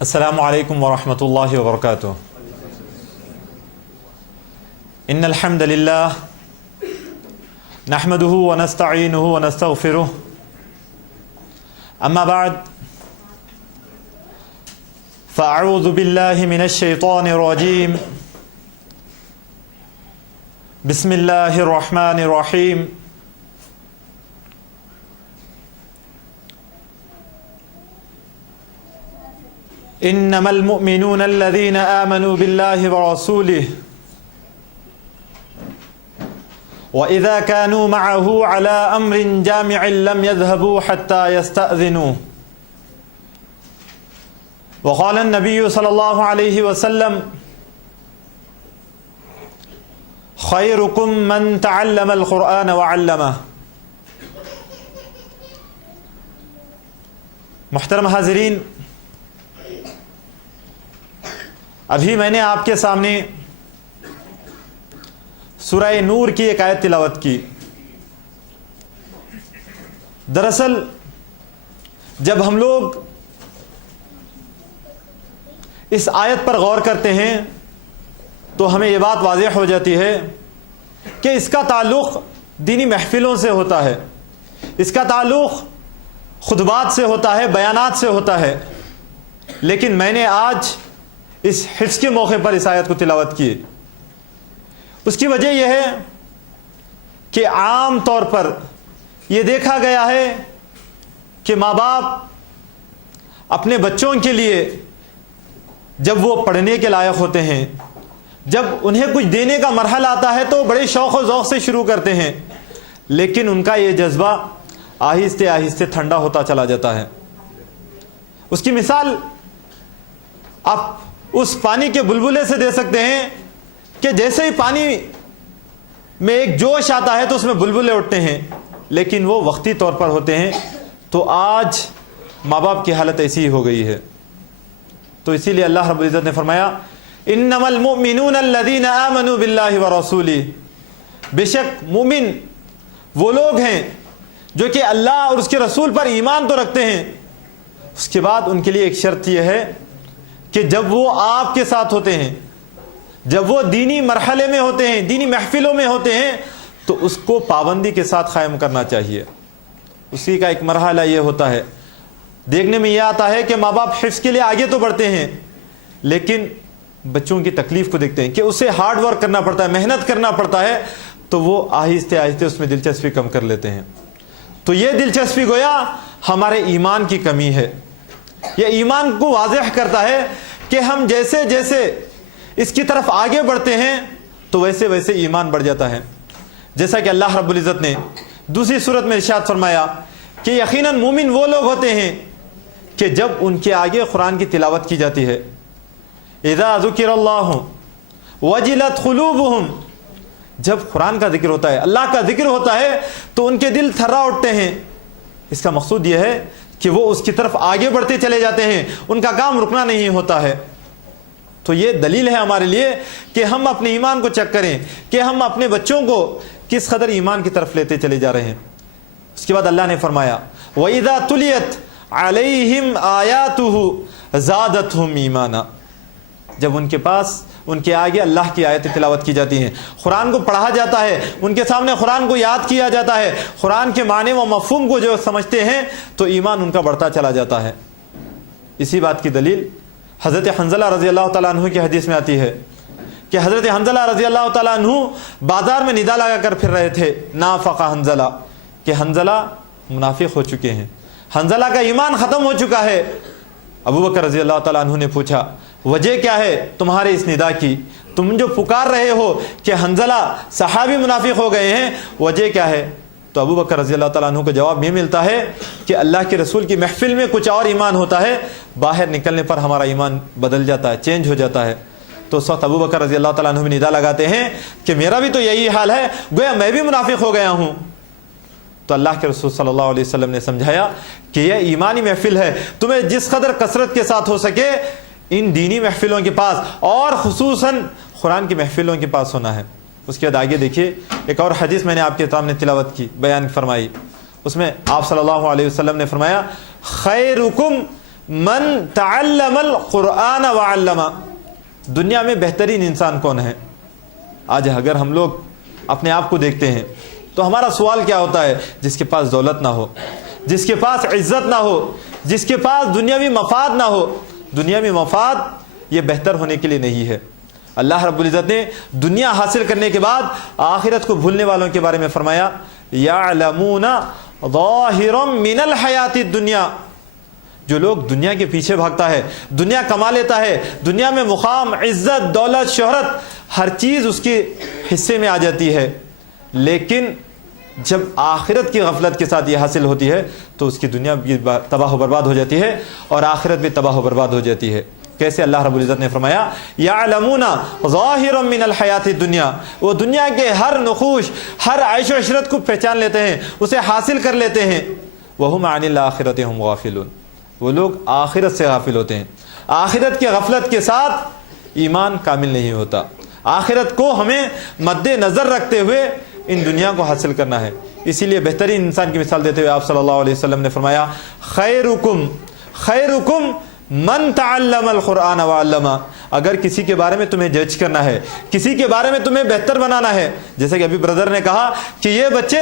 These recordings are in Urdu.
السلام علیکم ورحمۃ اللہ وبرکاتہ۔ ان الحمد للہ نحمده ونستعینه ونستغفره، اما بعد فاعوذ باللہ من الشیطان الرجیم، بسم اللہ الرحمن الرحیم۔ انما المؤمنون الذين آمنوا بالله ورسوله وإذا كانوا معه على أمر جامع لم يذهبوا حتى يستأذنوه، وقال النبي صلى الله عليه وسلم خيركم من تعلم القرآن وعلمه۔ محترم حاضرین، ابھی میں نے آپ کے سامنے سورہ نور کی ایک آیت تلاوت کی۔ دراصل جب ہم لوگ اس آیت پر غور کرتے ہیں تو ہمیں یہ بات واضح ہو جاتی ہے کہ اس کا تعلق دینی محفلوں سے ہوتا ہے، اس کا تعلق خطبات سے ہوتا ہے، بیانات سے ہوتا ہے۔ لیکن میں نے آج اس حفظ کے موقع پر اس آیت کو تلاوت کی۔ اس کی وجہ یہ ہے کہ عام طور پر یہ دیکھا گیا ہے کہ ماں باپ اپنے بچوں کے لیے جب وہ پڑھنے کے لائق ہوتے ہیں، جب انہیں کچھ دینے کا مرحلہ آتا ہے تو بڑے شوق و ذوق سے شروع کرتے ہیں، لیکن ان کا یہ جذبہ آہستہ آہستہ ٹھنڈا ہوتا چلا جاتا ہے۔ اس کی مثال آپ اس پانی کے بلبلے سے دے سکتے ہیں کہ جیسے ہی پانی میں ایک جوش آتا ہے تو اس میں بلبلے اٹھتے ہیں، لیکن وہ وقتی طور پر ہوتے ہیں۔ تو آج ماں باپ کی حالت ایسی ہی ہو گئی ہے۔ تو اسی لیے اللہ رب العزت نے فرمایا انما المؤمنون الذین آمنوا باللہ ورسولہ، بے شک مومن وہ لوگ ہیں جو کہ اللہ اور اس کے رسول پر ایمان تو رکھتے ہیں، اس کے بعد ان کے لیے ایک شرط یہ ہے کہ جب وہ آپ کے ساتھ ہوتے ہیں، جب وہ دینی مرحلے میں ہوتے ہیں، دینی محفلوں میں ہوتے ہیں، تو اس کو پابندی کے ساتھ قائم کرنا چاہیے۔ اسی کا ایک مرحلہ یہ ہوتا ہے، دیکھنے میں یہ آتا ہے کہ ماں باپ حفظ کے لیے آگے تو بڑھتے ہیں، لیکن بچوں کی تکلیف کو دیکھتے ہیں کہ اسے ہارڈ ورک کرنا پڑتا ہے، محنت کرنا پڑتا ہے، تو وہ آہستہ آہستہ اس میں دلچسپی کم کر لیتے ہیں۔ تو یہ دلچسپی گویا ہمارے ایمان کی کمی ہے۔ یہ ایمان کو واضح کرتا ہے کہ ہم جیسے جیسے اس کی طرف آگے بڑھتے ہیں تو ویسے ویسے ایمان بڑھ جاتا ہے۔ جیسا کہ اللہ رب العزت نے دوسری صورت میں ارشاد فرمایا کہ یقیناً مومن وہ لوگ ہوتے ہیں کہ جب ان کے آگے قرآن کی تلاوت کی جاتی ہے، اذا ذکر اللہ وجلت قلوبہم، جب قرآن کا ذکر ہوتا ہے، اللہ کا ذکر ہوتا ہے تو ان کے دل تھرا اٹھتے ہیں۔ اس کا مقصود یہ ہے کہ وہ اس کی طرف آگے بڑھتے چلے جاتے ہیں، ان کا کام رکنا نہیں ہوتا ہے۔ تو یہ دلیل ہے ہمارے لیے کہ ہم اپنے ایمان کو چیک کریں کہ ہم اپنے بچوں کو کس قدر ایمان کی طرف لیتے چلے جا رہے ہیں۔ اس کے بعد اللہ نے فرمایا وَإِذَا تُلِيَتْ عَلَيْهِمْ آيَاتُهُ زَادَتْهُمْ ایمانا، جب ان کے پاس ان کے آگے اللہ کی آیتیں تلاوت کی جاتی ہیں، قرآن کو پڑھا جاتا ہے، ان کے سامنے قرآن کو یاد کیا جاتا ہے، قرآن کے معنی و مفہوم کو جو سمجھتے ہیں تو ایمان ان کا بڑھتا چلا جاتا ہے۔ اسی بات کی دلیل حضرت حنظلہ رضی اللہ تعالیٰ عنہ کی حدیث میں آتی ہے کہ حضرت حنظلہ رضی اللہ تعالیٰ عنہ بازار میں ندا لگا کر پھر رہے تھے، نافق حنظلہ، کہ حنظلہ منافق ہو چکے ہیں، حنظلہ کا ایمان ختم ہو چکا ہے۔ ابو بکر رضی اللہ تعالیٰ عنہ نے پوچھا وجہ کیا ہے تمہارے اس ندا کی، تم جو پکار رہے ہو کہ حنظلہ صحابی منافق ہو گئے ہیں، وجہ کیا ہے؟ تو ابو بکر رضی اللہ تعالیٰ عنہ کو جواب یہ ملتا ہے کہ اللہ کے رسول کی محفل میں کچھ اور ایمان ہوتا ہے، باہر نکلنے پر ہمارا ایمان بدل جاتا ہے، چینج ہو جاتا ہے۔ تو اس وقت ابو بکر رضی اللہ تعالیٰ عنہ بھی ندا لگاتے ہیں کہ میرا بھی تو یہی حال ہے، گویا میں بھی منافق ہو گیا ہوں۔ تو اللہ کے رسول صلی اللہ علیہ وسلم نے سمجھایا کہ یہ ایمانی محفل ہے، تمہیں جس قدر کثرت کے ساتھ ہو سکے ان دینی محفلوں کے پاس اور خصوصاً قرآن کی محفلوں کے پاس ہونا ہے۔ اس کے بعد آگے دیکھیے ایک اور حدیث میں نے آپ کے سامنے تلاوت کی، بیان فرمائی، اس میں آپ صلی اللہ علیہ وسلم نے فرمایا خیرکم من تعلم القرآن وعلم. دنیا میں بہترین انسان کون ہے؟ آج اگر ہم لوگ اپنے آپ کو دیکھتے ہیں تو ہمارا سوال کیا ہوتا ہے؟ جس کے پاس دولت نہ ہو، جس کے پاس عزت نہ ہو، جس کے پاس دنیاوی مفاد نہ ہو. دنیاوی مفاد یہ بہتر ہونے کے لیے نہیں ہے. اللہ رب العزت نے دنیا حاصل کرنے کے بعد آخرت کو بھولنے والوں کے بارے میں فرمایا یعلمون ظاہرا من الحیات الدنیا. جو لوگ دنیا کے پیچھے بھاگتا ہے، دنیا کما لیتا ہے، دنیا میں مقام، عزت، دولت، شہرت، ہر چیز اس کے حصے میں آ جاتی ہے، لیکن جب آخرت کی غفلت کے ساتھ یہ حاصل ہوتی ہے تو اس کی دنیا بھی تباہ و برباد ہو جاتی ہے اور آخرت بھی تباہ و برباد ہو جاتی ہے. کیسے؟ اللہ رب العزت نے فرمایا یعلمون ظاہرا من الحیات الدنیا. وہ دنیا کے ہر نقوش، ہر عیش و عشرت کو پہچان لیتے ہیں، اسے حاصل کر لیتے ہیں. وہم عن الآخرۃ ہم غافلون. وہ لوگ آخرت سے غافل ہوتے ہیں. آخرت کی غفلت کے ساتھ ایمان کامل نہیں ہوتا. آخرت کو ہمیں مد نظر رکھتے ہوئے ان دنیا کو حاصل کرنا ہے. اسی لیے بہترین انسان کی مثال دیتے ہوئے آپ صلی اللہ علیہ وسلم نے فرمایا خیرکم من تعلم القرآن وعلم. اگر کسی کے بارے میں تمہیں جج کرنا ہے، کسی کے بارے میں تمہیں بہتر بنانا ہے، جیسے کہ ابھی بردر نے کہا کہ یہ بچے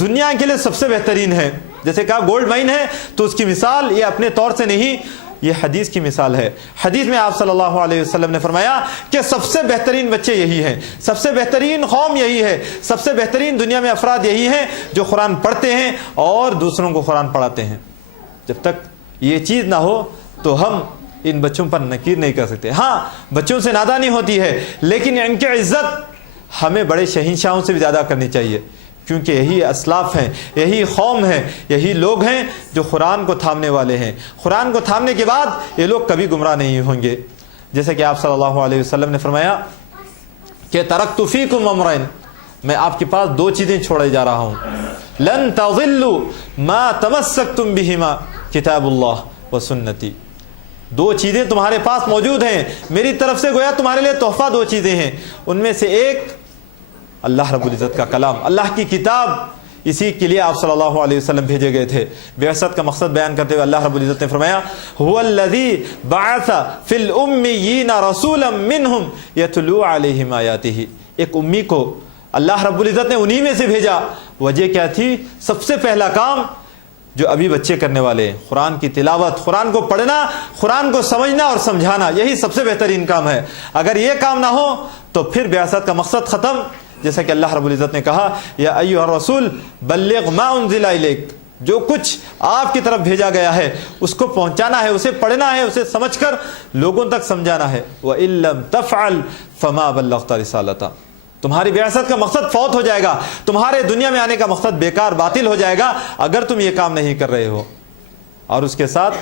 دنیا کے لیے سب سے بہترین ہیں، جیسے کہا گولڈ مائن ہے، تو اس کی مثال یہ اپنے طور سے نہیں، یہ حدیث کی مثال ہے. حدیث میں آپ صلی اللہ علیہ وسلم نے فرمایا کہ سب سے بہترین بچے یہی ہیں، سب سے بہترین قوم یہی ہے، سب سے بہترین دنیا میں افراد یہی ہیں جو قرآن پڑھتے ہیں اور دوسروں کو قرآن پڑھاتے ہیں. جب تک یہ چیز نہ ہو تو ہم ان بچوں پر نکیر نہیں کر سکتے. ہاں بچوں سے نادانی ہوتی ہے، لیکن ان کی عزت ہمیں بڑے شہنشاہوں سے بھی زیادہ کرنی چاہیے، کیونکہ یہی اسلاف ہیں، یہی قوم ہیں، یہی لوگ ہیں جو قرآن کو تھامنے والے ہیں. قرآن کو تھامنے کے بعد یہ لوگ کبھی گمراہ نہیں ہوں گے. جیسے کہ آپ صلی اللہ علیہ وسلم نے فرمایا کہ ترکت فیکم امرین، میں آپ کے پاس دو چیزیں چھوڑے جا رہا ہوں. لن تضلوا ما تمسکتم بہما کتاب اللہ و سنتی. دو چیزیں تمہارے پاس موجود ہیں میری طرف سے، گویا تمہارے لیے تحفہ دو چیزیں ہیں. ان میں سے ایک اللہ رب العزت کا کلام، اللہ کی کتاب. اسی کے لیے آپ صلی اللہ علیہ وسلم بھیجے گئے تھے. بعثت کا مقصد بیان کرتے ہوئے اللہ رب العزت نے فرمایا هو الذی بعث فی الامیین رسولا منہم یتلو علیہم آیاتہ. ایک امی کو اللہ رب العزت نے انہی میں سے بھیجا. وجہ کیا تھی؟ سب سے پہلا کام جو ابھی بچے کرنے والے ہیں، قرآن کی تلاوت، قرآن کو پڑھنا، قرآن کو سمجھنا اور سمجھانا، یہی سب سے بہترین کام ہے. اگر یہ کام نہ ہو تو پھر بعثت کا مقصد ختم. جیسا کہ اللہ رب العزت نے کہا یا ایھا الرسول بلغ ما انزل الیک. جو کچھ آپ کی طرف بھیجا گیا ہے اس کو پہنچانا ہے، اسے پڑھنا ہے، اسے سمجھ کر لوگوں تک سمجھانا ہے. وَإِن لَّمْ تَفْعَلْ فَمَا بَلَّغْتَ رِسَالَتَهُ. تمہاری بعثت کا مقصد فوت ہو جائے گا، تمہارے دنیا میں آنے کا مقصد بیکار باطل ہو جائے گا اگر تم یہ کام نہیں کر رہے ہو. اور اس کے ساتھ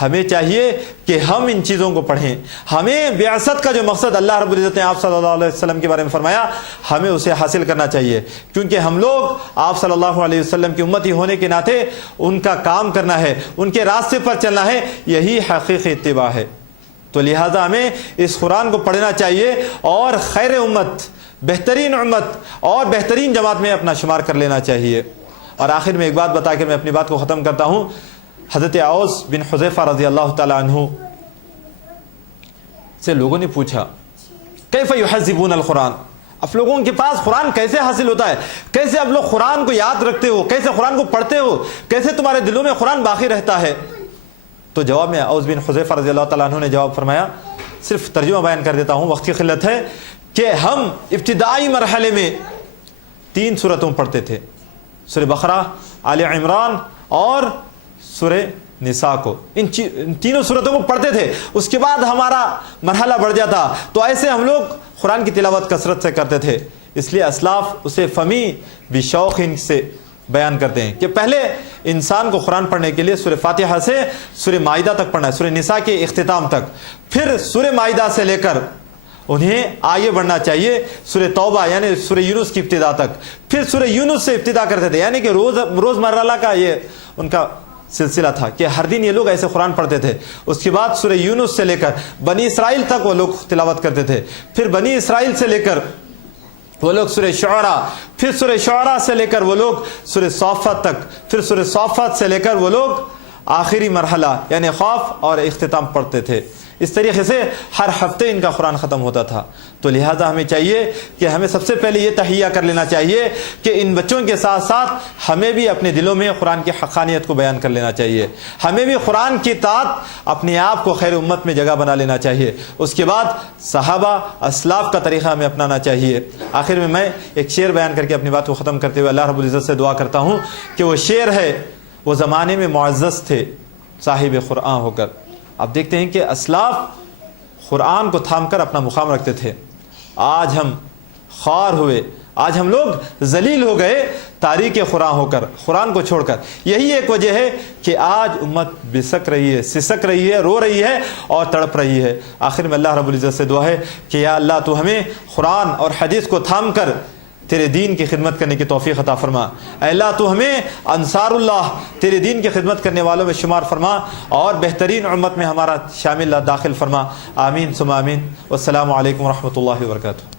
ہمیں چاہیے کہ ہم ان چیزوں کو پڑھیں. ہمیں بعثت کا جو مقصد اللہ رب العزت نے آپ صلی اللہ علیہ وسلم کے بارے میں فرمایا ہمیں اسے حاصل کرنا چاہیے، کیونکہ ہم لوگ آپ صلی اللہ علیہ وسلم کی امتی ہونے کے ناطے ان کا کام کرنا ہے، ان کے راستے پر چلنا ہے. یہی حقیقی اتباع ہے. تو لہٰذا ہمیں اس قرآن کو پڑھنا چاہیے اور خیر امت، بہترین امت اور بہترین جماعت میں اپنا شمار کر لینا چاہیے. اور آخر میں ایک بات بتا کے میں اپنی بات کو ختم کرتا ہوں. حضرت عوس بن حذیفہ رضی اللہ تعالی عنہ سے لوگوں نے پوچھا کیف یحذبون القرآن. اب لوگوں کے پاس قرآن کیسے حاصل ہوتا ہے؟ کیسے اب لوگ قرآن کو یاد رکھتے ہو؟ کیسے قرآن کو پڑھتے ہو؟ کیسے تمہارے دلوں میں قرآن باقی رہتا ہے؟ تو جواب میں عوس بن حذیفہ رضی اللہ تعالیٰ عنہ نے جواب فرمایا، صرف ترجمہ بیان کر دیتا ہوں، وقت کی قلت ہے، کہ ہم ابتدائی مرحلے میں 3 سورتوں پڑھتے تھے، سورہ بقرہ، آل عمران اور سورہ نساء کو. ان تینوں سورتوں کو پڑھتے تھے. اس کے بعد ہمارا مرحلہ بڑھ جاتا. تو ایسے ہم لوگ قرآن کی تلاوت کثرت سے کرتے تھے. اس لیے اسلاف اسے فمی بشوق سے بیان کرتے ہیں کہ پہلے انسان کو قرآن پڑھنے کے لیے سورہ فاتحہ سے سورہ مائدہ تک پڑھنا ہے، سورہ نساء کے اختتام تک. پھر سورہ مائدہ سے لے کر انہیں آگے بڑھنا چاہیے سورہ توبہ یعنی سورہ یونس کی ابتدا تک. پھر سورہ یونس سے ابتدا کرتے تھے، یعنی کہ روز مرحلہ کا یہ ان کا سلسلہ تھا کہ ہر دن یہ لوگ ایسے قرآن پڑھتے تھے. اس کے بعد سورہ یونس سے لے کر بنی اسرائیل تک وہ لوگ تلاوت کرتے تھے. پھر بنی اسرائیل سے لے کر وہ لوگ سورہ شعراء، پھر سورہ شعراء سے لے کر وہ لوگ سورہ صافات تک، پھر سورہ صافات سے لے کر وہ لوگ آخری مرحلہ یعنی خوف اور اختتام پڑھتے تھے. اس طریقے سے ہر ہفتے ان کا قرآن ختم ہوتا تھا. تو لہٰذا ہمیں چاہیے کہ ہمیں سب سے پہلے یہ تہیہ کر لینا چاہیے کہ ان بچوں کے ساتھ ساتھ ہمیں بھی اپنے دلوں میں قرآن کی حقانیت کو بیان کر لینا چاہیے. ہمیں بھی قرآن کی اطاعت اپنے آپ کو خیر امت میں جگہ بنا لینا چاہیے. اس کے بعد صحابہ اسلاف کا طریقہ ہمیں اپنانا چاہیے. آخر میں ایک شعر بیان کر کے اپنی بات کو ختم کرتے ہوئے اللہ رب العزت سے دعا کرتا ہوں کہ وہ شعر ہے، وہ زمانے میں معزز تھے صاحب قرآن ہو کر. آپ دیکھتے ہیں کہ اسلاف قرآن کو تھام کر اپنا مقام رکھتے تھے. آج ہم خوار ہوئے، آج ہم لوگ ذلیل ہو گئے تاریخ قرآن ہو کر، قرآن کو چھوڑ کر. یہی ایک وجہ ہے کہ آج امت بسک رہی ہے، سسک رہی ہے، رو رہی ہے اور تڑپ رہی ہے. آخر میں اللہ رب العزت سے دعا ہے کہ یا اللہ تو ہمیں قرآن اور حدیث کو تھام کر تیرے دین کی خدمت کرنے کی توفیق عطا فرما. اے اللہ تو ہمیں انصار اللہ تیرے دین کی خدمت کرنے والوں میں شمار فرما اور بہترین امت میں ہمارا شامل داخل فرما. آمین ثم آمین. والسلام علیکم ورحمۃ اللہ وبرکاتہ.